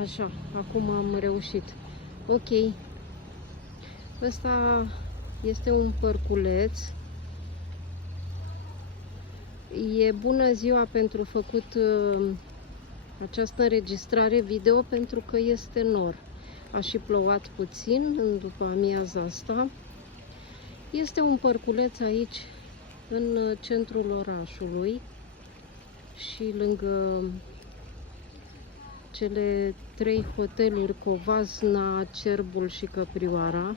Așa, acum am reușit. Ok. Ăsta este un părculeț. E bună ziua pentru făcut această înregistrare video pentru că este nor. A și plouat puțin în după amiaza asta. Este un părculeț aici în centrul orașului și lângă cele 3 hoteluri, Covasna, Cerbul și Căprioara,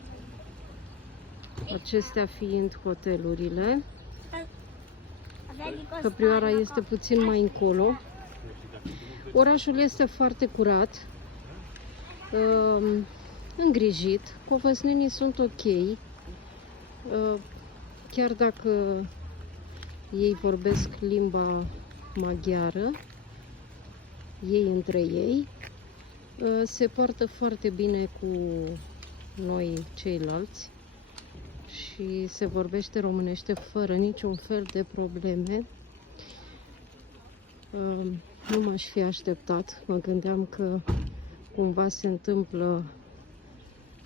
acestea fiind hotelurile. Căprioara este puțin mai încolo. Orașul este foarte curat, îngrijit, covăsnenii sunt ok, chiar dacă ei vorbesc limba maghiară, ei între ei, se poartă foarte bine cu noi ceilalți și se vorbește românește fără niciun fel de probleme. Nu m-aș fi așteptat, mă gândeam că cumva se întâmplă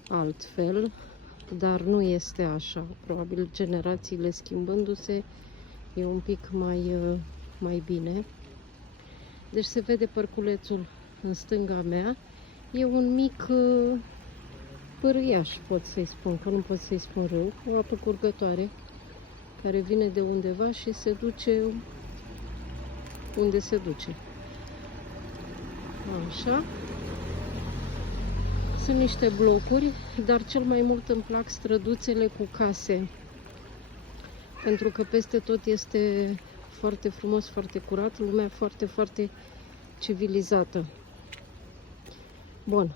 altfel, dar nu este așa. Probabil generațiile schimbându-se e un pic mai bine. Deci se vede părculețul în stânga mea. E un mic pârâiaș, pot să-i spun, că nu pot să-i spun râu, o apă curgătoare care vine de undeva și se duce unde se duce. Așa. Sunt niște blocuri, dar cel mai mult îmi plac străduțele cu case, pentru că peste tot este foarte frumos, foarte curat, lumea foarte, foarte civilizată. Bun.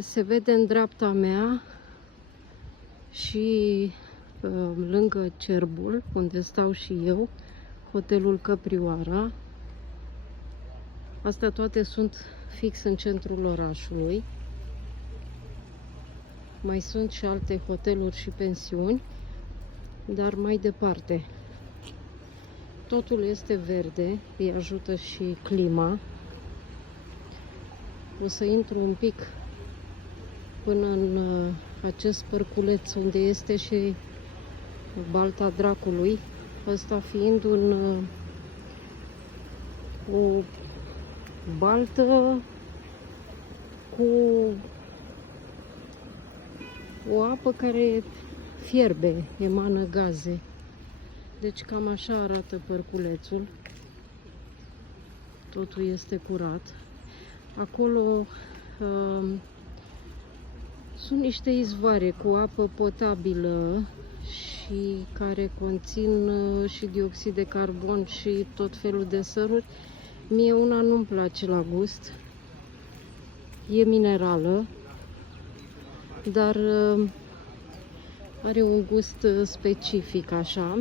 Se vede în dreapta mea și lângă Cerbul, unde stau și eu, hotelul Căprioara. Astea toate sunt fix în centrul orașului. Mai sunt și alte hoteluri și pensiuni, dar mai departe. Totul este verde, îi ajută și clima. O să intru un pic până în acest părculeț unde este și Balta Dracului, ăsta fiind o baltă cu o apă care fierbe, emană gaze. Deci cam așa arată părculețul. Totul este curat. Acolo sunt niște izvoare cu apă potabilă și care conțin și dioxid de carbon și tot felul de săruri. Mie una nu-mi place la gust. E minerală, dar are un gust specific așa.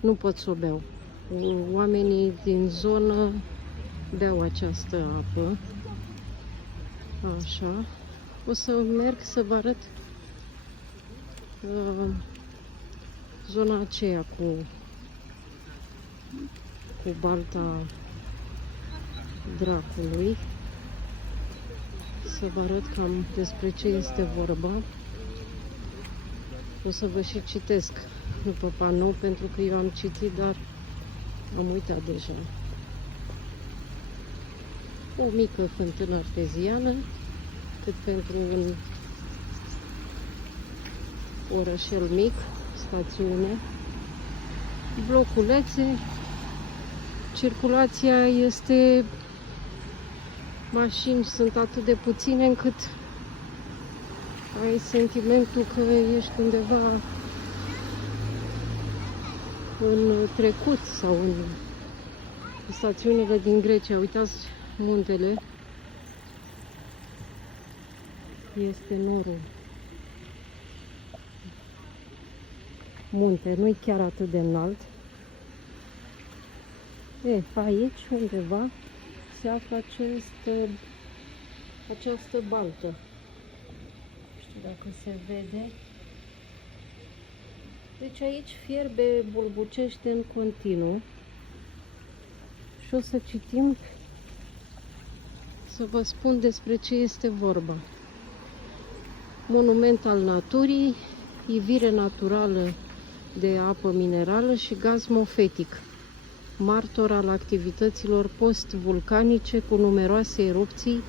Nu pot să o beau. Oamenii din zonă beau această apă. Așa. O să merg să vă arăt zona aceea cu Balta Dracului. Să vă arăt cam despre ce este vorba. O să vă și citesc după panou, pentru că eu am citit, dar am uitat deja. O mică fântână arteziană, cât pentru un orășel mic, stațiune, bloculețe, circulația este, mașini sunt atât de puține încât ai sentimentul că ești undeva în trecut sau în stațiunile din Grecia. Uitați muntele. Este norul. Munte, nu-i chiar atât de înalt. Aici, undeva, se află această baltă. Nu știu dacă se vede. Deci aici fierbe, bulbucește în continuu. Și o să citim să vă spun despre ce este vorba. Monument al naturii, ivire naturală de apă minerală și gaz mofetic, martor al activităților post-vulcanice cu numeroase erupții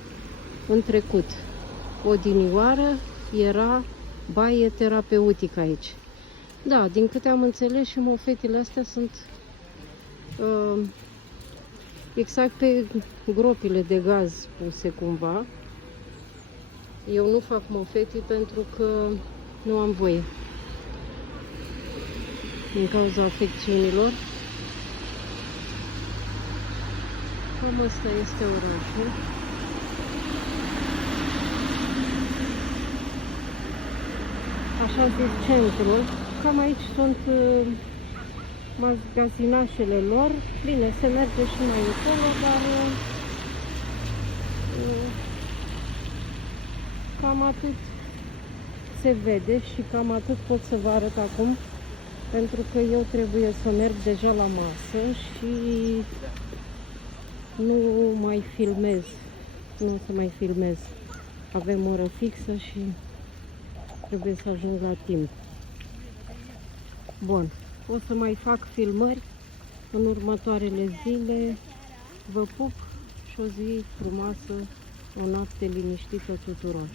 în trecut. Odinioară era baie terapeutică aici. Da, din câte am înțeles, și mofetile astea sunt exact pe gropile de gaz puse cumva. Eu nu fac mofetii pentru că nu am voie. Din cauza afecțiunilor. Cam asta este orașul. Așa zis centrul. Cam aici sunt magazinașele lor. Bine, se merge și mai încolo, dar cam atât se vede și cam atât pot să vă arăt acum, pentru că eu trebuie să merg deja la masă și nu mai filmez. Nu o să mai filmez. Avem oră fixă și trebuie să ajung la timp. Bun. O să mai fac filmări în următoarele zile. Vă pup și o zi frumoasă, o noapte liniștită tuturor.